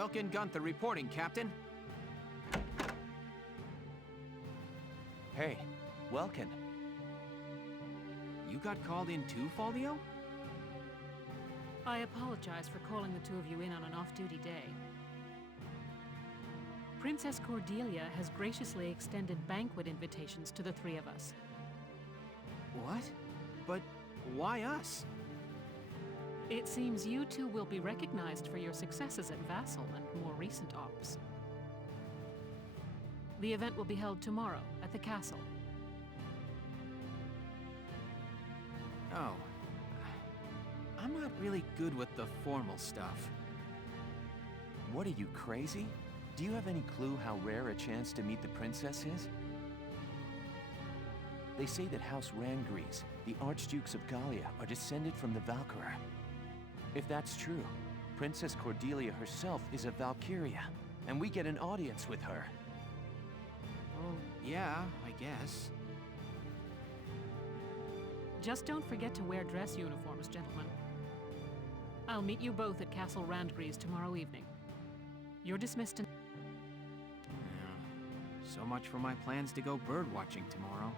Welkin Gunther reporting, Captain. Hey, Welkin. You got called in too, Faldio? I apologize for calling the two of you in on an off-duty day. Princess Cordelia has graciously extended banquet invitations to the three of us. What? But why us? It seems you two will be recognized for your successes at Vassal and more recent ops. The event will be held tomorrow at the castle. Oh. I'm not really good with the formal stuff. What are you, crazy? Do you have any clue how rare a chance to meet the princess is? They say that House Rangries, the Archdukes of Gallia, are descended from the Valkyria. If that's true, Princess Cordelia herself is a Valkyria, and we get an audience with her. Well, yeah, I guess. Just don't forget to wear dress uniforms, gentlemen. I'll meet you both at Castle Randgries tomorrow evening. You're dismissed. Yeah. So much for my plans to go bird watching tomorrow.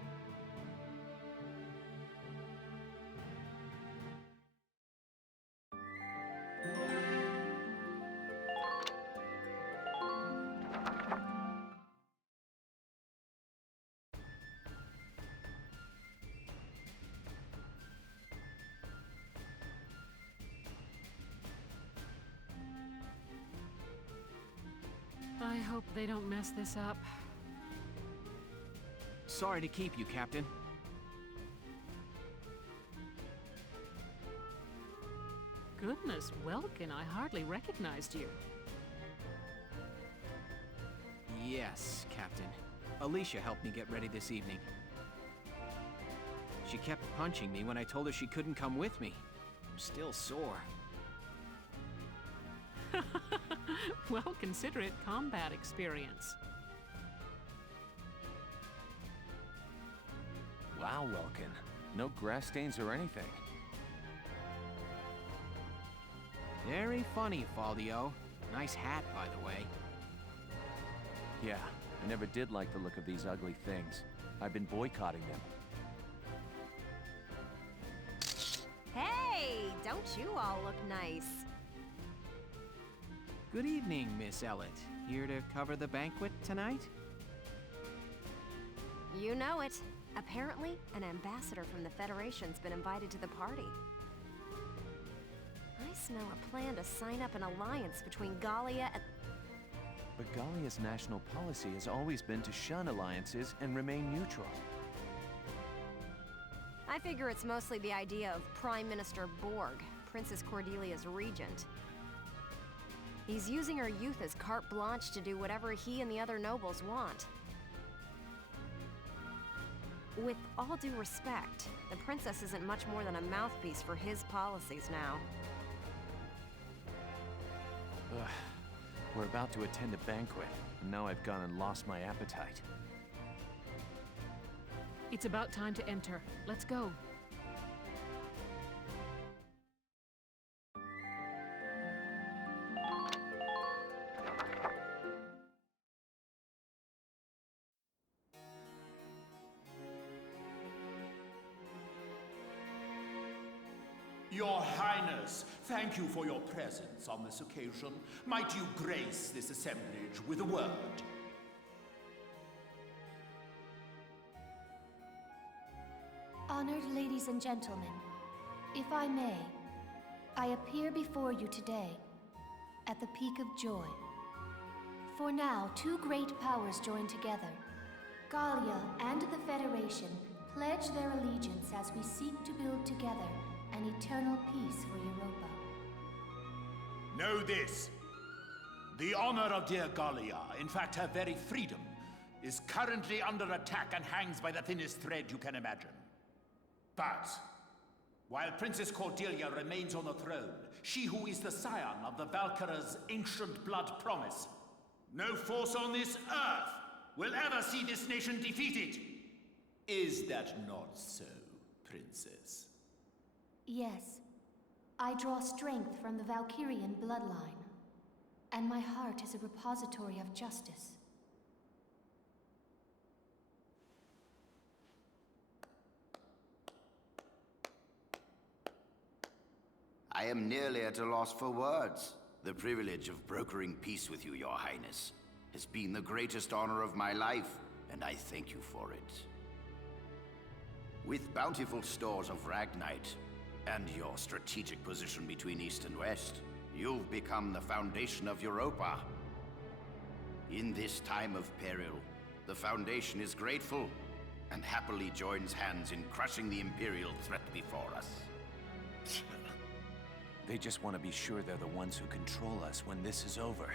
I hope they don't mess this up. Sorry to keep you, Captain. Goodness, Welkin, I hardly recognized you. Yes, Captain. Alicia helped me get ready this evening. She kept punching me when I told her she couldn't come with me. I'm still sore. Well, consider it combat experience. Wow, Welkin. No grass stains or anything. Very funny, Faldio. Nice hat, by the way. Yeah, I never did like the look of these ugly things. I've been boycotting them. Hey, don't you all look nice? Good evening, Miss Ellett. Here to cover the banquet tonight? You know it. Apparently, an ambassador from the Federation's been invited to the party. I smell a plan to sign up an alliance between Gallia and... But Gallia's national policy has always been to shun alliances and remain neutral. I figure it's mostly the idea of Prime Minister Borg, Princess Cordelia's regent. He's using her youth as carte blanche to do whatever he and the other nobles want. With all due respect, the princess isn't much more than a mouthpiece for his policies now. Ugh. We're about to attend a banquet, and now I've gone and lost my appetite. It's about time to enter. Let's go. Your Highness, thank you for your presence on this occasion. Might you grace this assemblage with a word? Honored ladies and gentlemen, if I may, I appear before you today at the peak of joy. For now, two great powers join together. Gallia and the Federation pledge their allegiance as we seek to build together an eternal peace for Europa. Know this. The honor of dear Gallia, in fact her very freedom, is currently under attack and hangs by the thinnest thread you can imagine. But, while Princess Cordelia remains on the throne, she who is the scion of the Valkyria's ancient blood promise, no force on this earth will ever see this nation defeated. Is that not so, Princess? Yes. I draw strength from the Valkyrian bloodline. and my heart is a repository of justice. I am nearly at a loss for words. The privilege of brokering peace with you, Your Highness, has been the greatest honor of my life, and I thank you for it. With bountiful stores of Ragnite, and your strategic position between East and West, you've become the foundation of Europa. In this time of peril, the Foundation is grateful, and happily joins hands in crushing the Imperial threat before us. They just want to be sure they're the ones who control us when this is over.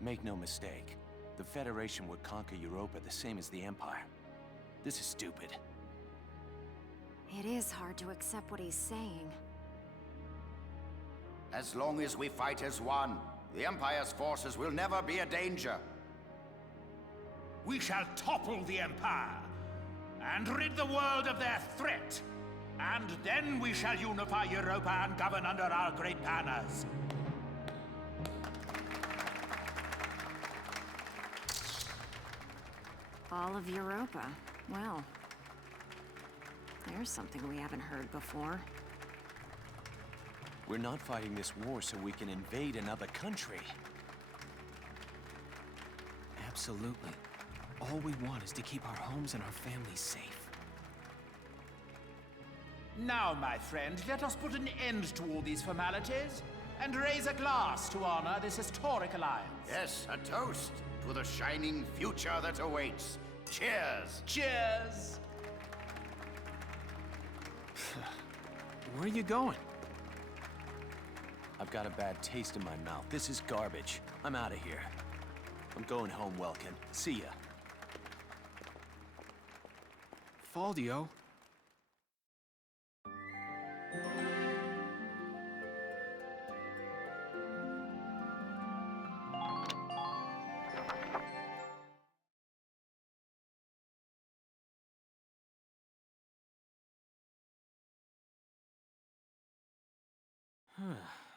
Make no mistake, the Federation would conquer Europa the same as the Empire. This is stupid. It is hard to accept what he's saying. As long as we fight as one, the Empire's forces will never be a danger. We shall topple the Empire, and rid the world of their threat. And then we shall unify Europa and govern under our great banners. All of Europa. Well, there's something we haven't heard before. We're not fighting this war so we can invade another country. Absolutely. All we want is to keep our homes and our families safe. Now, my friend, let us put an end to all these formalities and raise a glass to honor this historic alliance. Yes, a toast to the shining future that awaits. Cheers! Cheers! Where are you going? I've got a bad taste in my mouth. This is garbage. I'm out of here. I'm going home, Welkin. See ya. Faldio?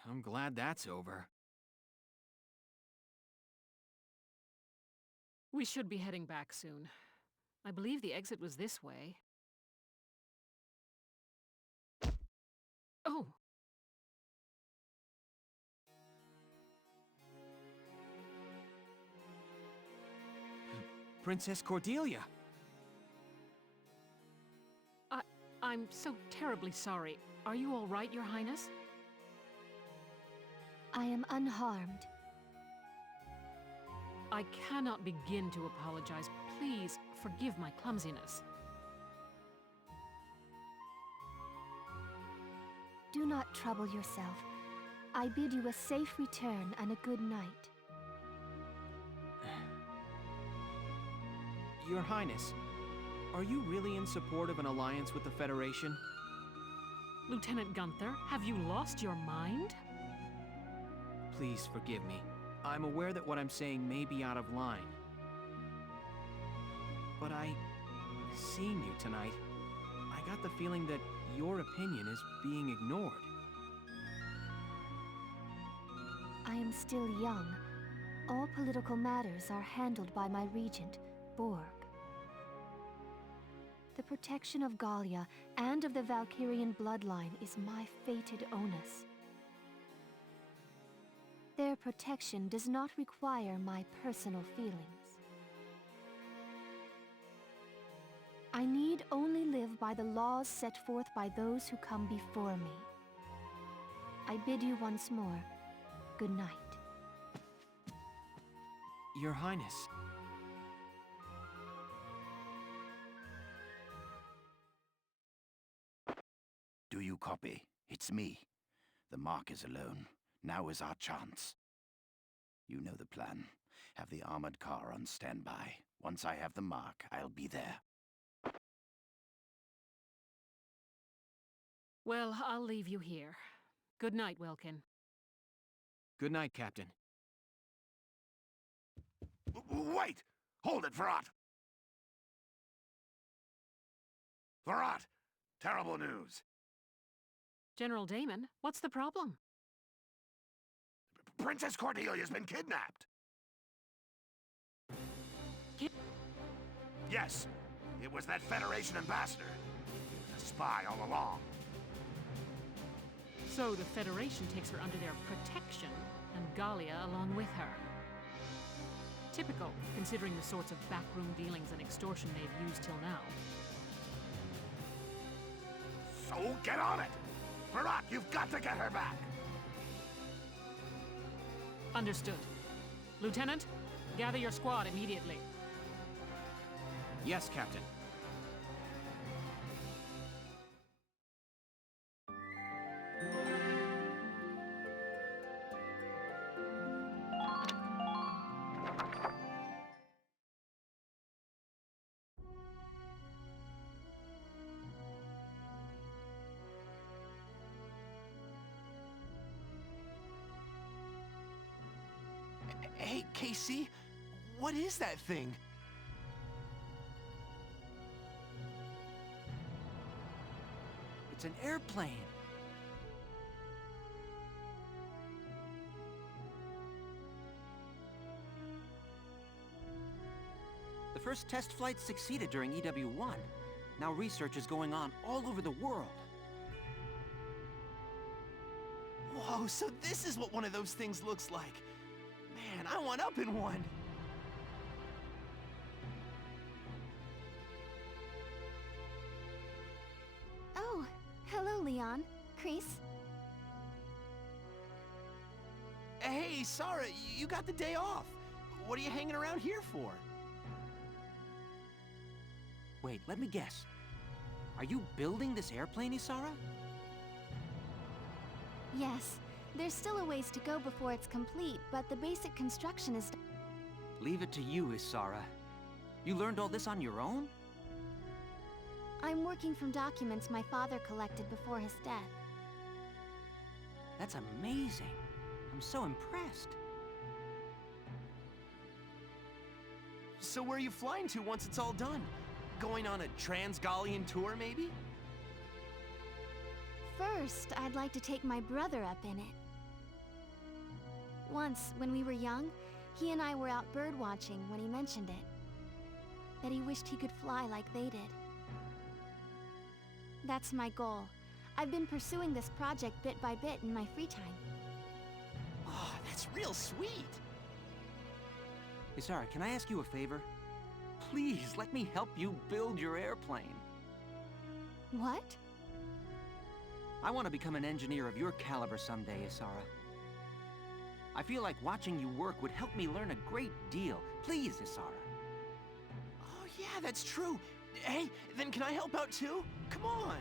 I'm glad that's over. We should be heading back soon. I believe the exit was this way. Oh! Princess Cordelia! I'm so terribly sorry. Are you all right, Your Highness? I am unharmed. I cannot begin to apologize. Please forgive my clumsiness. Do not trouble yourself. I bid you a safe return and a good night. Your Highness, are you really in support of an alliance with the Federation? Lieutenant Gunther, have you lost your mind? Please forgive me. I'm aware that what I'm saying may be out of line. But seeing you tonight, I got the feeling that your opinion is being ignored. I am still young. All political matters are handled by my regent, Borg. The protection of Gallia and of the Valkyrian bloodline is my fated onus. Their protection does not require my personal feelings. I need only live by the laws set forth by those who come before me. I bid you once more, good night. Your Highness. Do you copy? It's me. The Mark is alone. Now is our chance. You know the plan. Have the armored car on standby. Once I have the Mark, I'll be there. Well, I'll leave you here. Good night, Welkin. Good night, Captain. Wait! Hold it, Farad! Farad! Terrible news! General Damon, what's the problem? Princess Cordelia's been kidnapped! Yes, it was that Federation ambassador. He was a spy all along. So the Federation takes her under their protection, and Galia along with her. Typical, considering the sorts of backroom dealings and extortion they've used till now. So get on it! Barak, you've got to get her back! Understood. Lieutenant, gather your squad immediately. Yes, Captain. Hey, Casey, what is that thing? It's an airplane. The first test flight succeeded during EW1. Now research is going on all over the world. Whoa, so this is what one of those things looks like. Man, I want up in one. Oh, hello, Leon. Chris. Hey, Sarah, you got the day off. What are you hanging around here for? Wait, let me guess. Are you building this airplane, Isara? Yes, there's still a ways to go before it's complete, but the basic construction is... Leave it to you, Isara. You learned all this on your own? I'm working from documents my father collected before his death. That's amazing. I'm so impressed. So where are you flying to once it's all done? Going on a Trans-Gallian tour, maybe? First, I'd like to take my brother up in it. Once, when we were young, he and I were out birdwatching when he mentioned it. That he wished he could fly like they did. That's my goal. I've been pursuing this project bit by bit in my free time. Oh, that's real sweet. Isara, can I ask you a favor? Please, let me help you build your airplane. What? I want to become an engineer of your caliber someday, Isara. I feel like watching you work would help me learn a great deal. Please, Isara. Oh, yeah, that's true. Hey, then can I help out too? Come on.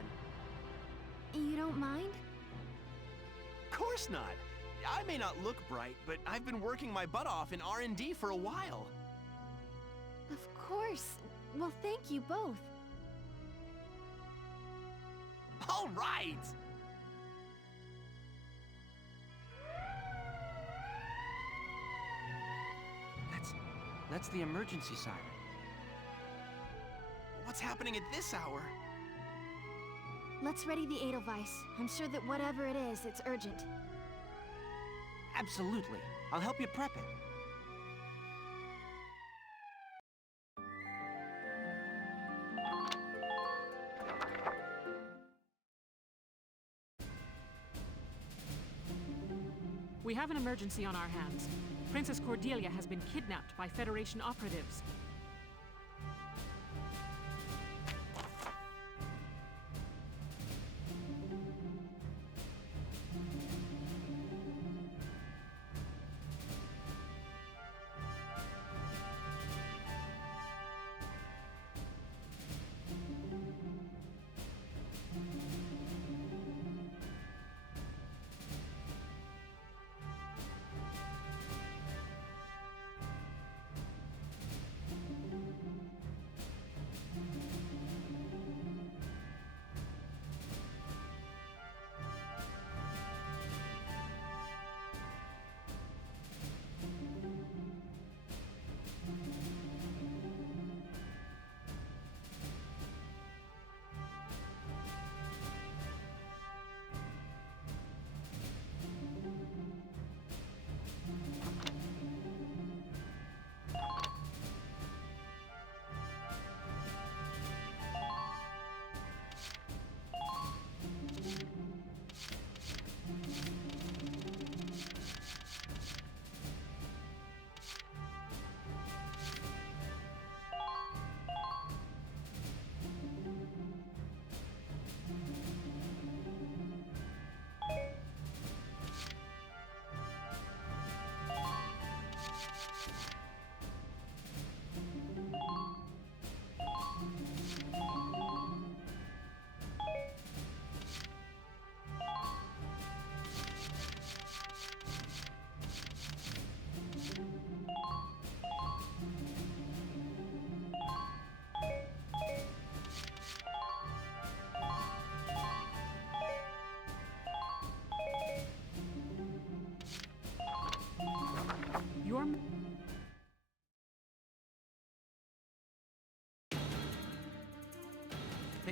You don't mind? Of course not. I may not look bright, but I've been working my butt off in R&D for a while. Of course. Well, thank you both. All right! That's the emergency siren. What's happening at this hour? Let's ready the Edelweiss. I'm sure that whatever it is, it's urgent. Absolutely. I'll help you prep it. We have an emergency on our hands. Princess Cordelia has been kidnapped by Federation operatives.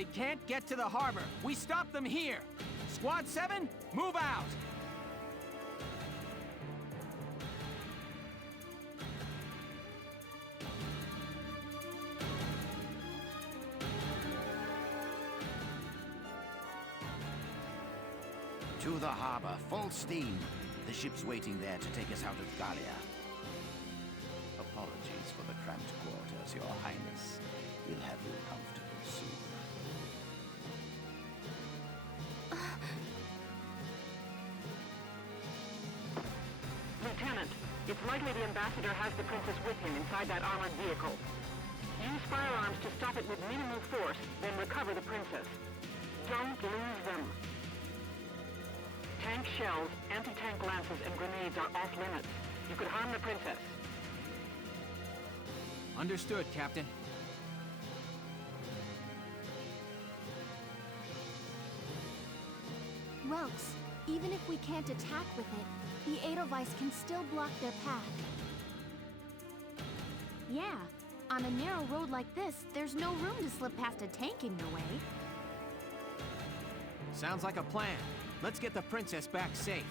They can't get to the harbor. We stop them here. Squad 7, move out! To the harbor, full steam. The ship's waiting there to take us out of Gallia. Apologies for the cramped quarters, Your Highness. We'll have you comfortable soon. Lieutenant, it's likely the ambassador has the princess with him inside that armored vehicle. Use firearms to stop it with minimal force, then recover the princess. Don't lose them. Tank shells, anti-tank lances, and grenades are off limits. You could harm the princess. Understood, Captain. Welks, even if we can't attack with it, the Edelweiss can still block their path. Yeah, on a narrow road like this, there's no room to slip past a tank in your way. Sounds like a plan. Let's get the princess back safe.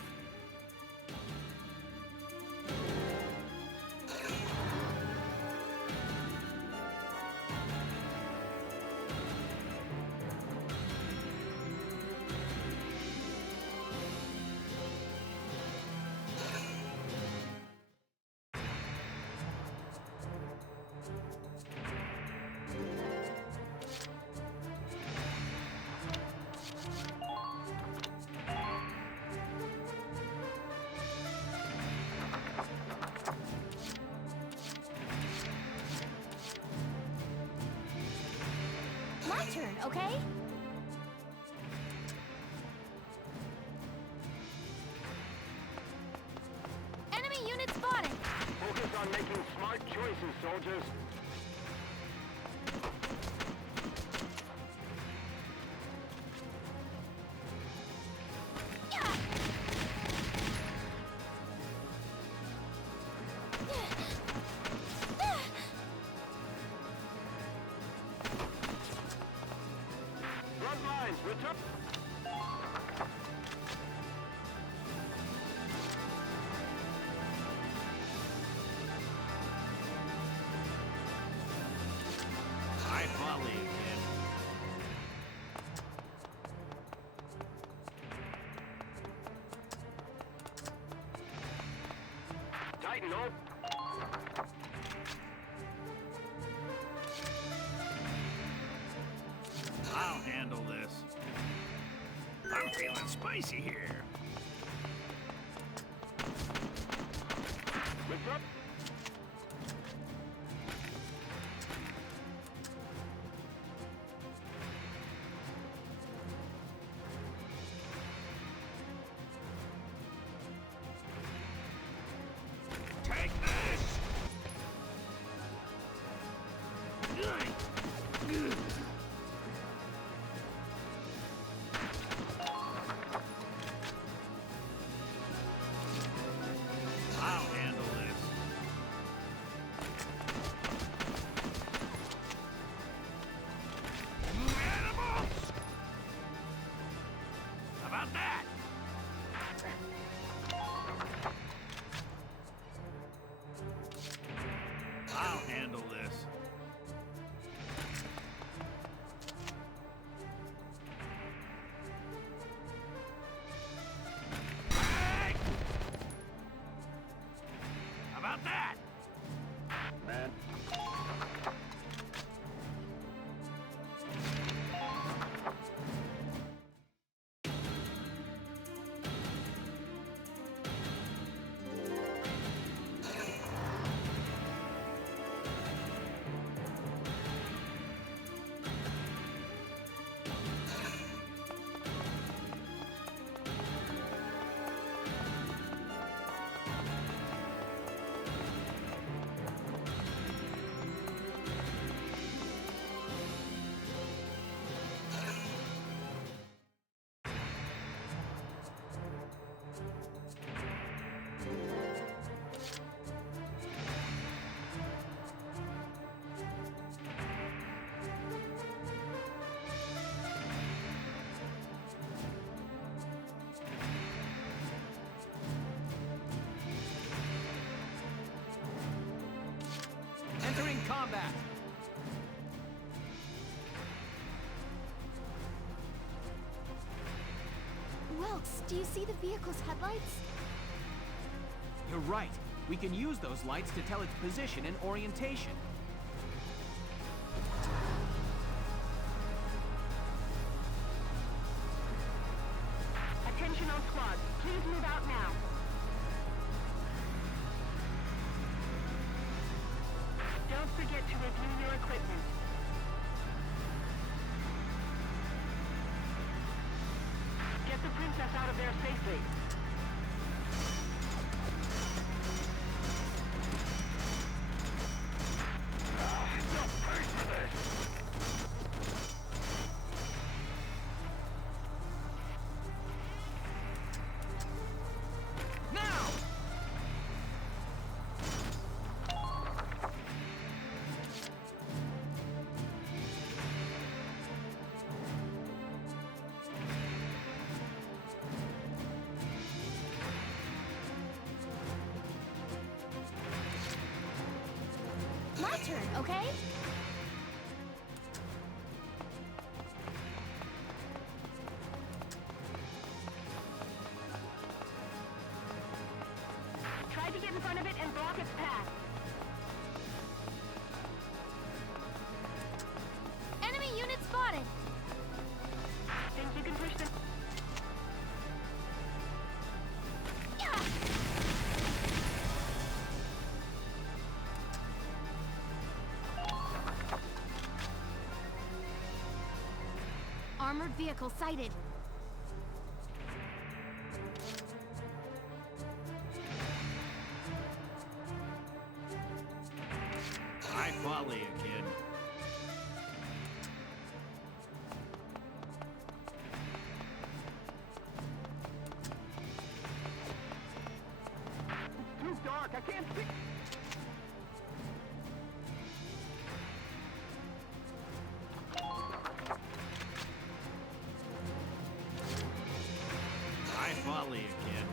My turn, okay? Enemy unit spotted! Focus on making smart choices, soldiers. Front lines, return. I follow you, kid. Tighten up. I'll handle this. I'm feeling spicy here. Return. Take this! I'll handle this. Looks, do you see the vehicle's headlights? You're right. We can use those lights to tell its position and orientation. Attention all squads. Please move out now. Don't forget to review your equipment. Get the princess out of there safely. My turn, okay? Try to get in front of it and block its path. Enemy unit spotted! Think you can push them? Yeah! Armored vehicle sighted. I follow you, kid. It's too dark. I can't see. I follow you, kid.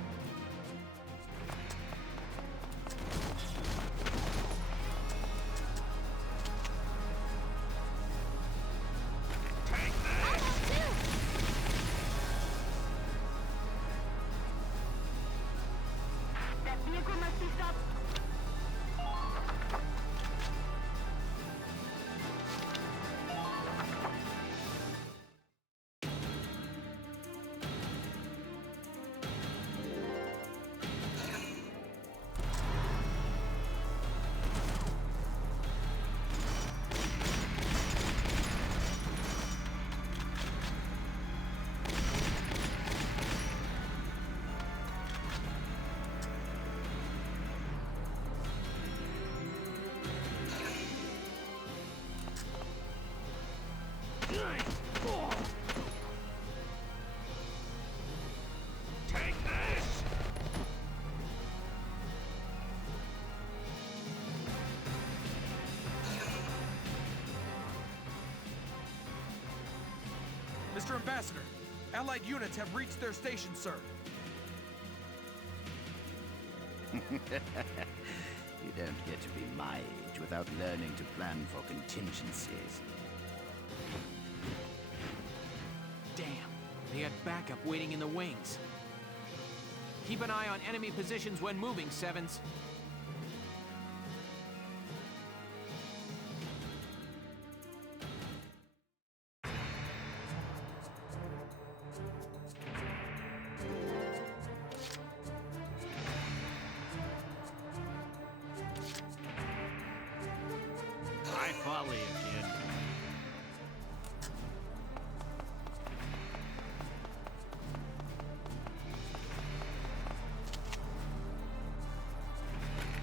Take I this! have two! That vehicle must be stopped. Take this! Mr. Ambassador, Allied units have reached their station, sir. You don't get to be my age without learning to plan for contingencies. Damn, they got backup waiting in the wings. Keep an eye on enemy positions when moving, Sevens. I follow you, kid.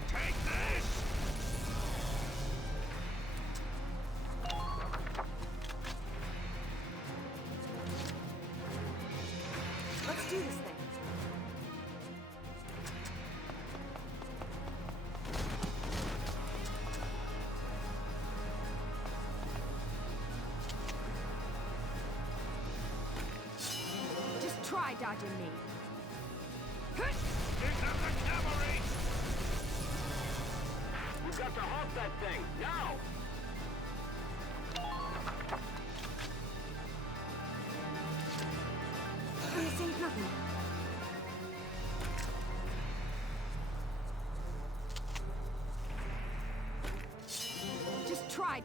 Take this! Let's do this thing. Just try dodging me. Pick up the cavalry! You've got to halt that thing, now! This ain't nothing.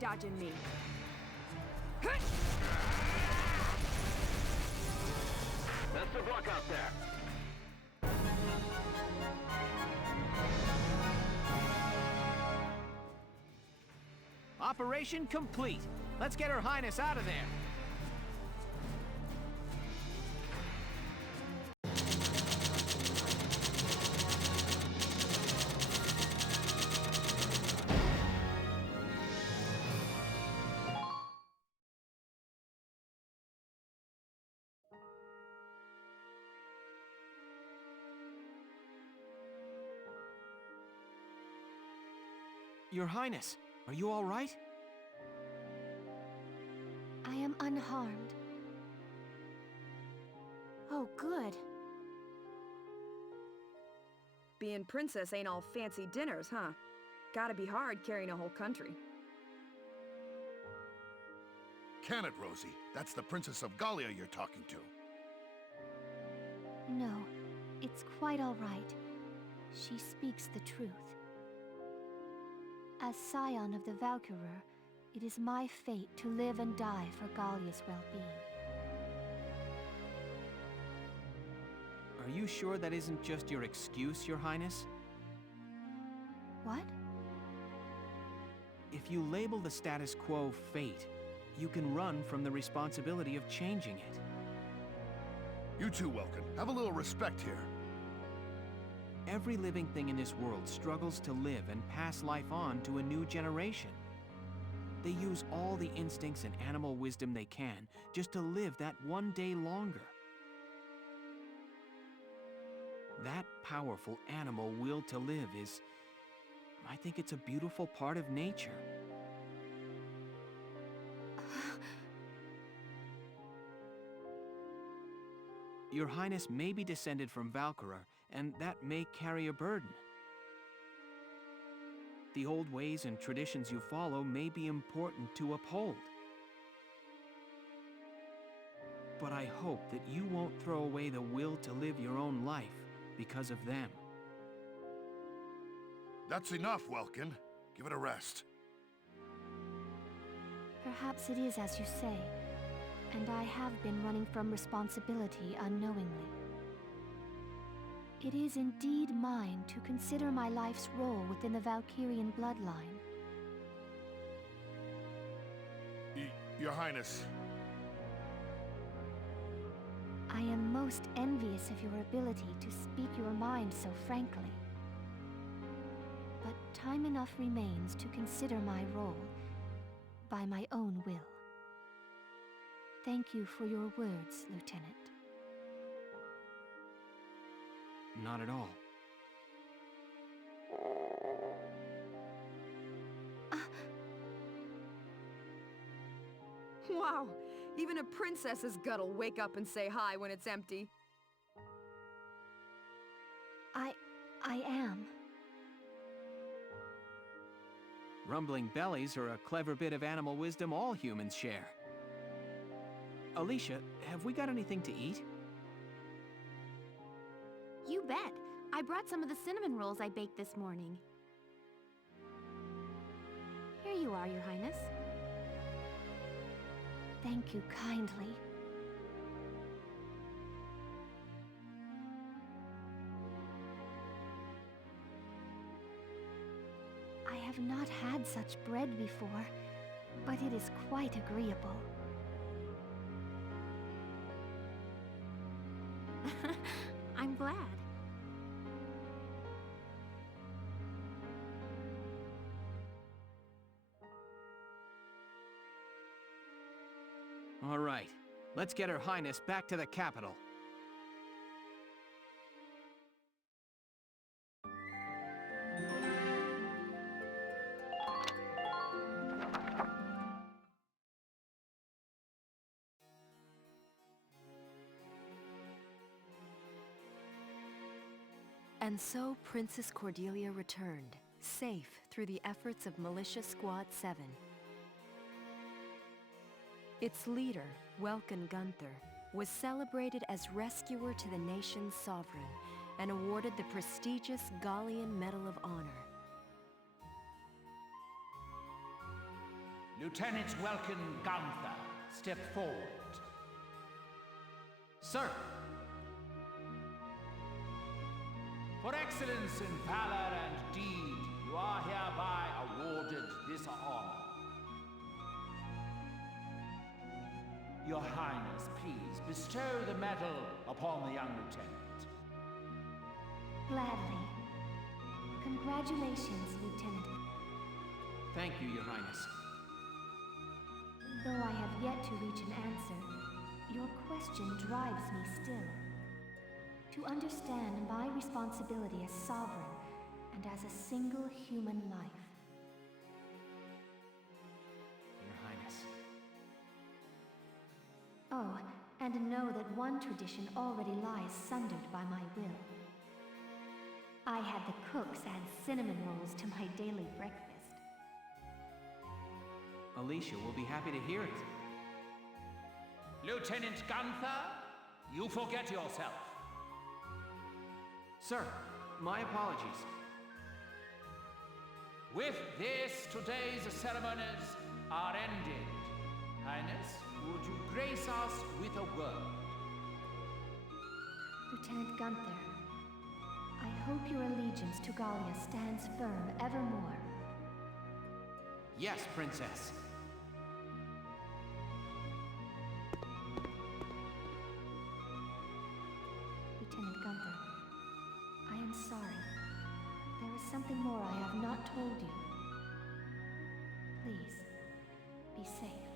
dodging me. Best of luck out there. Operation complete. Let's get Her Highness out of there. Your Highness, are you all right? I am unharmed. Oh, good. Being princess ain't all fancy dinners, huh? Gotta be hard carrying a whole country. Can it, Rosie? That's the Princess of Gallia you're talking to. No, it's quite all right. She speaks the truth. As scion of the Valkyria, it is my fate to live and die for Gallia's well-being. Are you sure that isn't just your excuse, Your Highness? What? If you label the status quo fate, you can run from the responsibility of changing it. You too, Welkin. Have a little respect here. Every living thing in this world struggles to live and pass life on to a new generation. They use all the instincts and animal wisdom they can just to live that one day longer. That powerful animal will to live is, I think it's a beautiful part of nature. Your Highness may be descended from Valkyria, and that may carry a burden. The old ways and traditions you follow may be important to uphold. But I hope that you won't throw away the will to live your own life because of them. That's enough, Welkin. Give it a rest. Perhaps it is as you say, and I have been running from responsibility unknowingly. It is indeed mine to consider my life's role within the Valkyrian bloodline. Your Highness. I am most envious of your ability to speak your mind so frankly. But time enough remains to consider my role by my own will. Thank you for your words, Lieutenant. Not at all. Wow, even a princess's gut'll wake up and say hi when it's empty. I am. Rumbling bellies are a clever bit of animal wisdom all humans share. Alicia, have we got anything to eat? You bet. I brought some of the cinnamon rolls I baked this morning. Here you are, Your Highness. Thank you kindly. I have not had such bread before, but it is quite agreeable. I'm glad. All right, let's get Her Highness back to the capital. And so Princess Cordelia returned, safe through the efforts of Militia Squad 7. Its leader, Welkin Gunther, was celebrated as rescuer to the nation's sovereign and awarded the prestigious Gallian Medal of Honor. Lieutenant Welkin Gunther, step forward. Sir! For excellence in valor and deed, you are hereby awarded this honor. Your Highness, please bestow the medal upon the young lieutenant. Gladly. Congratulations, Lieutenant. Thank you, Your Highness. Though I have yet to reach an answer, your question drives me still. To understand my responsibility as sovereign and as a single human life. Your Highness. Oh, and know that one tradition already lies sundered by my will. I had the cooks add cinnamon rolls to my daily breakfast. Alicia will be happy to hear it. Lieutenant Gunther, you forget yourself. Sir, my apologies. With this, today's ceremonies are ended. Highness, would you grace us with a word? Lieutenant Gunther, I hope your allegiance to Gallia stands firm evermore. Yes, Princess. Lieutenant Gunther, I am sorry. There is something more I have not told you. Please, be safe.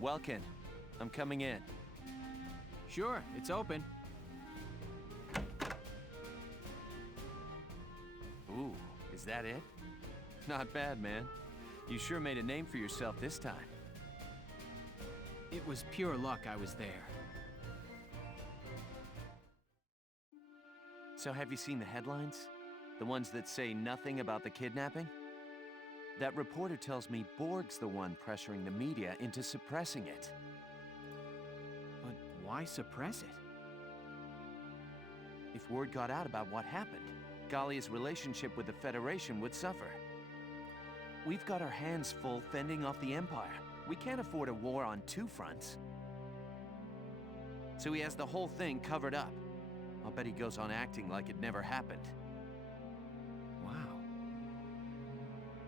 Welkin, I'm coming in. Sure, it's open. Ooh, is that it? Not bad, man. You sure made a name for yourself this time. It was pure luck I was there. So have you seen the headlines? The ones that say nothing about the kidnapping? That reporter tells me Borg's the one pressuring the media into suppressing it. But why suppress it? If word got out about what happened, Gallia's relationship with the Federation would suffer. We've got our hands full fending off the Empire. We can't afford a war on two fronts. So he has the whole thing covered up. I'll bet he goes on acting like it never happened. Wow.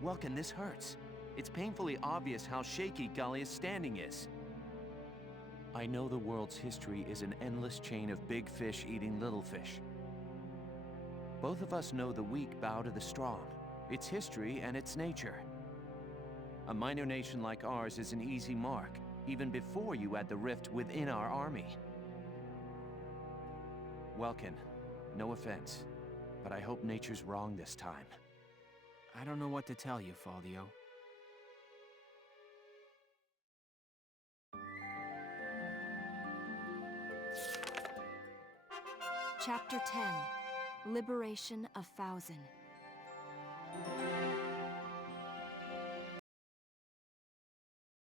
Welkin, this hurts. It's painfully obvious how shaky Gallia's standing is. I know the world's history is an endless chain of big fish eating little fish. Both of us know the weak bow to the strong. It's history and it's nature. A minor nation like ours is an easy mark, even before you add the rift within our army. Welkin, no offense, but I hope nature's wrong this time. I don't know what to tell you, Faldio. Chapter 10. Liberation of Fauzen.